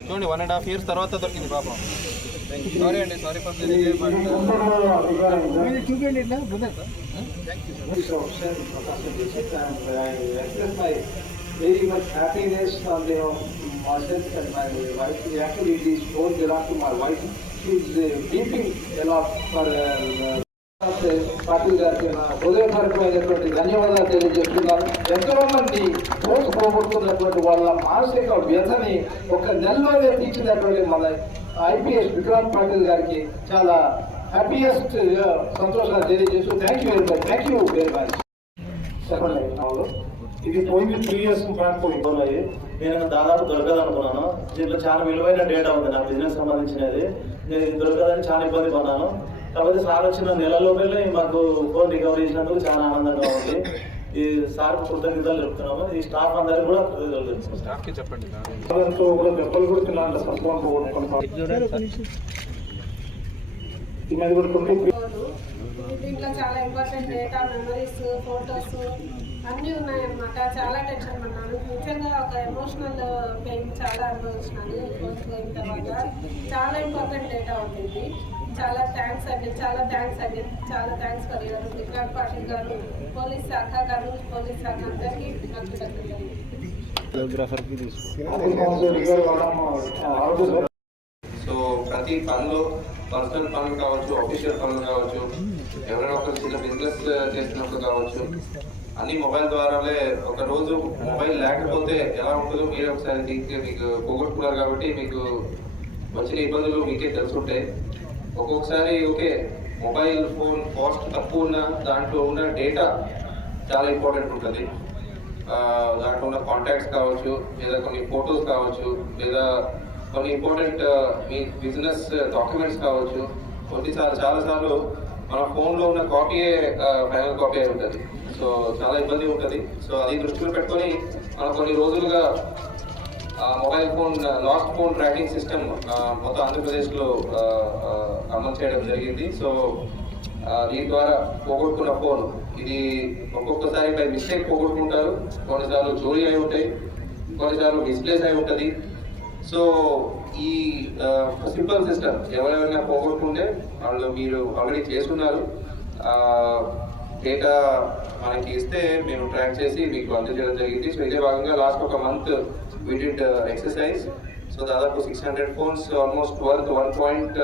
చూడండి one and half years తర్వాత దొరికింది పాపం. సారీ అండి సారీ ఫర్ బట్ చూపించండి very much happiness from you um, know, myself and my wife. Actually, it is phone belongs to my wife. She's uh, weeping a lot for uh, uh Patil గారికి నా హృదయపూర్వకమైనటువంటి ధన్యవాదాలు తెలియజేస్తున్నాను ఎంతో మంది vote పోగొట్టుకున్నటువంటి వాళ్ళ మానసిక వ్యధని ఒక నెలలోనే తీర్చినటువంటి మన ఐపీఎస్ విక్రాంత్ పాటిల్ గారికి చాలా హ్యాపీయెస్ట్ uh, సంతోషాలు తెలియజేస్తూ thank you very much thank you very much చెప్పండి. అవును. ఇది పోయింది త్రీ ఇయర్స్ బ్యాక్ పోయి నేను దాదాపు దొరకదు అనుకున్నాను దీంట్లో చాలా విలువైన డేటా ఉంది నా బిజినెస్ సంబంధించినది. నేను ఇది దొరకదని చాలా ఇబ్బంది పడ్డాను. కాకపోతే సార్ వచ్చిన నెలలోపలే మాకు ఫోన్ రికవరీ చేసినందుకు చాలా ఆనందంగా ఉంది. ఈ సార్ కృతజ్ఞతలు చెప్తున్నాము. ఈ స్టాఫ్ అందరికీ కూడా కృతజ్ఞతలు చెప్తున్నాము చెప్పండి దాంతో కూడా దెబ్బలు కూడా తినాలి సంవత్సరం పోగొట్టుకుని ఈ మీద కూడా చాలా ఇంపార్టెంట్ డేటా మెమరీస్ ఫొటోస్ అన్నీ ఉన్నాయన్నమాట చాలా టెన్షన్ పడ్డాను నిజంగా ఒక ఎమోషనల్ పెయిన్ చాలా అనుభవించినాను కోర్టు పోయిన తర్వాత చాలా ఇంపార్టెంట్ డేటా ఉంటుంది చాలా థ్యాంక్స్ అండి చాలా థ్యాంక్స్ అండి చాలా thanks for your Vikrant Patil గారు పోలీస్ శాఖ గారు పోలీస్ శాఖ అందరికీ నాకు సో ప్రతి పనులు పర్సనల్ పనులు కావచ్చు ఆఫీషియల్ పనులు కావచ్చు ఎవరైనా ఒక చిన్న బిజినెస్ చేసినప్పుడు కావచ్చు అన్ని మొబైల్ ద్వారానే ఒక రోజు మొబైల్ లేకపోతే ఎలా ఉంటుందో మీరు ఒకసారి దీనికి మీకు పోగొట్టుకున్నారు కాబట్టి మీకు వచ్చిన ఇబ్బందులు మీకే తెలుసుంటాయి ఒక్కొక్కసారి ఓకే మొబైల్ ఫోన్ కాస్ట్ తక్కువ ఉన్న దాంట్లో ఉన్న డేటా చాలా ఇంపార్టెంట్ ఉంటుంది. దాంట్లో ఉన్న కాంటాక్ట్స్ కావచ్చు లేదా కొన్ని ఫొటోస్ కావచ్చు లేదా కొన్ని ఇంపార్టెంట్ uh, మీ బిజినెస్ డాక్యుమెంట్స్ uh, కావచ్చు. కొన్నిసార్లు చాలాసార్లు మన ఫోన్లో ఉన్న కాపీయే ఫైనల్ కాపీ అయి ఉంటుంది. సో చాలా ఇబ్బంది ఉంటుంది. సో అది దృష్టిలో పెట్టుకొని మనం కొన్ని రోజులుగా mobile phone lost phone tracking system మొత్తం ఆంధ్రప్రదేశ్లో అమలు చేయడం జరిగింది. సో దీని ద్వారా పోగొట్టుకున్న ఫోన్ ఇది ఒక్కొక్కసారి బై మిస్టేక్ పోగొట్టుకుంటారు. కొన్నిసార్లు చోరీ అయి ఉంటాయి. కొన్నిసార్లు మిస్ప్లేస్ అయి ఉంటుంది. సో ఈ సింపుల్ సిస్టమ్ ఎవరెవరైనా పోగొట్టుకుంటే వాళ్ళు మీరు ఆల్రెడీ చేస్తున్నారు డేటా మనకి ఇస్తే మేము ట్రాక్ చేసి మీకు అందజేయడం జరిగింది. సో ఇదే భాగంగా లాస్ట్ ఒక month we did exercise so దాదాపు six hundred phones almost worth one point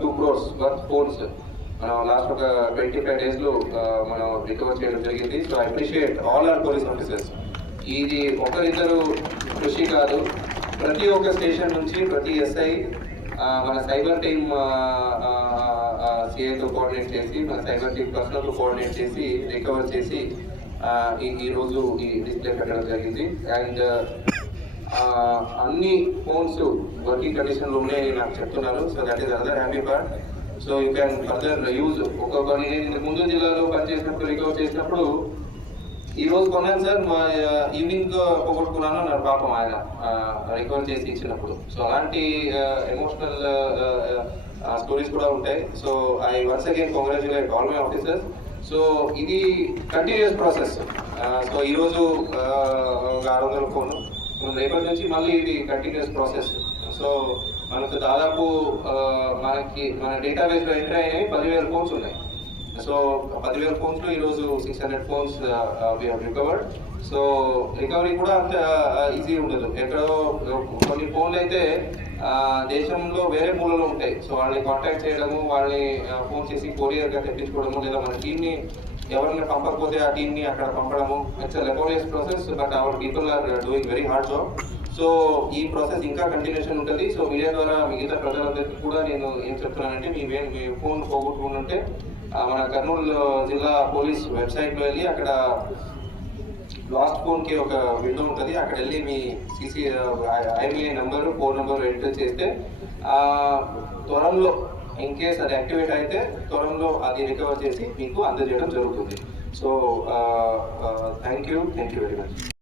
two crores worth phones మనం లాస్ట్ ఒక ట్వంటీ ఫైవ్ డేస్లో మనం రికవర్ చేయడం జరిగింది. So I appreciate all our police officers ఇది ఒకరిద్దరు కృషి కాదు. ప్రతి ఒక్క స్టేషన్ నుంచి ప్రతి ఎస్ఐ మన సైబర్ టీమ్ సిఐతో కోఆర్డినేట్ చేసి మన సైబర్ టీమ్ పర్సనల్తో కోఆర్డినేట్ చేసి రికవర్ చేసి ఈ ఈ రోజు ఈ డిస్ప్లే పెట్టడం జరిగింది. అండ్ అన్ని ఫోన్స్ వర్కింగ్ కండిషన్లో ఉన్నాయని నాకు చెప్తున్నారు. So that is other happy part so you can further use ఒక్కొక్క నేను ఇంతకు ముందు జిల్లాలో పనిచేసినప్పుడు రికవర్ చేసినప్పుడు ఈ రోజు కొన్నాను సార్. మా ఈవినింగ్ పోగొట్టుకున్నాను నా పాపం ఆయన రికవర్ చేసి ఇచ్చినప్పుడు. సో అలాంటి ఎమోషనల్ స్టోరీస్ కూడా ఉంటాయి. So I once again congratulate all my officers so ఇది కంటిన్యూస్ ప్రాసెస్ సో ఈరోజు ఒక ఆరు వందల ఫోన్ రేపటి నుంచి మళ్ళీ ఇది కంటిన్యూస్ ప్రాసెస్ సో మనకు దాదాపు మనకి మన డేటాబేస్లో ఎంటర్ అయినాయి. పదివేల ఫోన్స్ ఉన్నాయి. సో పదివేల ఫోన్స్లో ఈరోజు six hundred phones recovered so recovery కూడా అంత uh, uh, ఈజీ ఉండదు. ఎక్కడో uh, కొన్ని ఫోన్లు అయితే దేశంలో వేరే మూలలో ఉంటాయి. సో వాళ్ళని కాంటాక్ట్ చేయడము వాళ్ళని ఫోన్ చేసి కొరియర్గా తెప్పించుకోవడము లేదా మన టీంని ని ఎవరిని పంపకపోతే ఆ టీంని అక్కడ పంపడము. It's laborious process but our people are doing very hard job so ఈ ప్రాసెస్ ఇంకా కంటిన్యూషన్ ఉంటుంది. సో మీడియా ద్వారా మిగతా ప్రజలందరికీ కూడా నేను ఏం చెప్తున్నానంటే మీ మీ ఫోన్ పోగొట్టుకుంటుంటే మన కర్నూలు జిల్లా పోలీస్ వెబ్సైట్లో వెళ్ళి అక్కడ లాస్ట్ ఫోన్కి ఒక విండో ఉంటుంది. అక్కడ వెళ్ళి మీ CC IMEI number phone number enter చేస్తే త్వరలో ఇన్ కేస్ అది యాక్టివేట్ అయితే త్వరలో అది రికవర్ చేసి మీకు అందజేయడం జరుగుతుంది. So thank you thank you very much.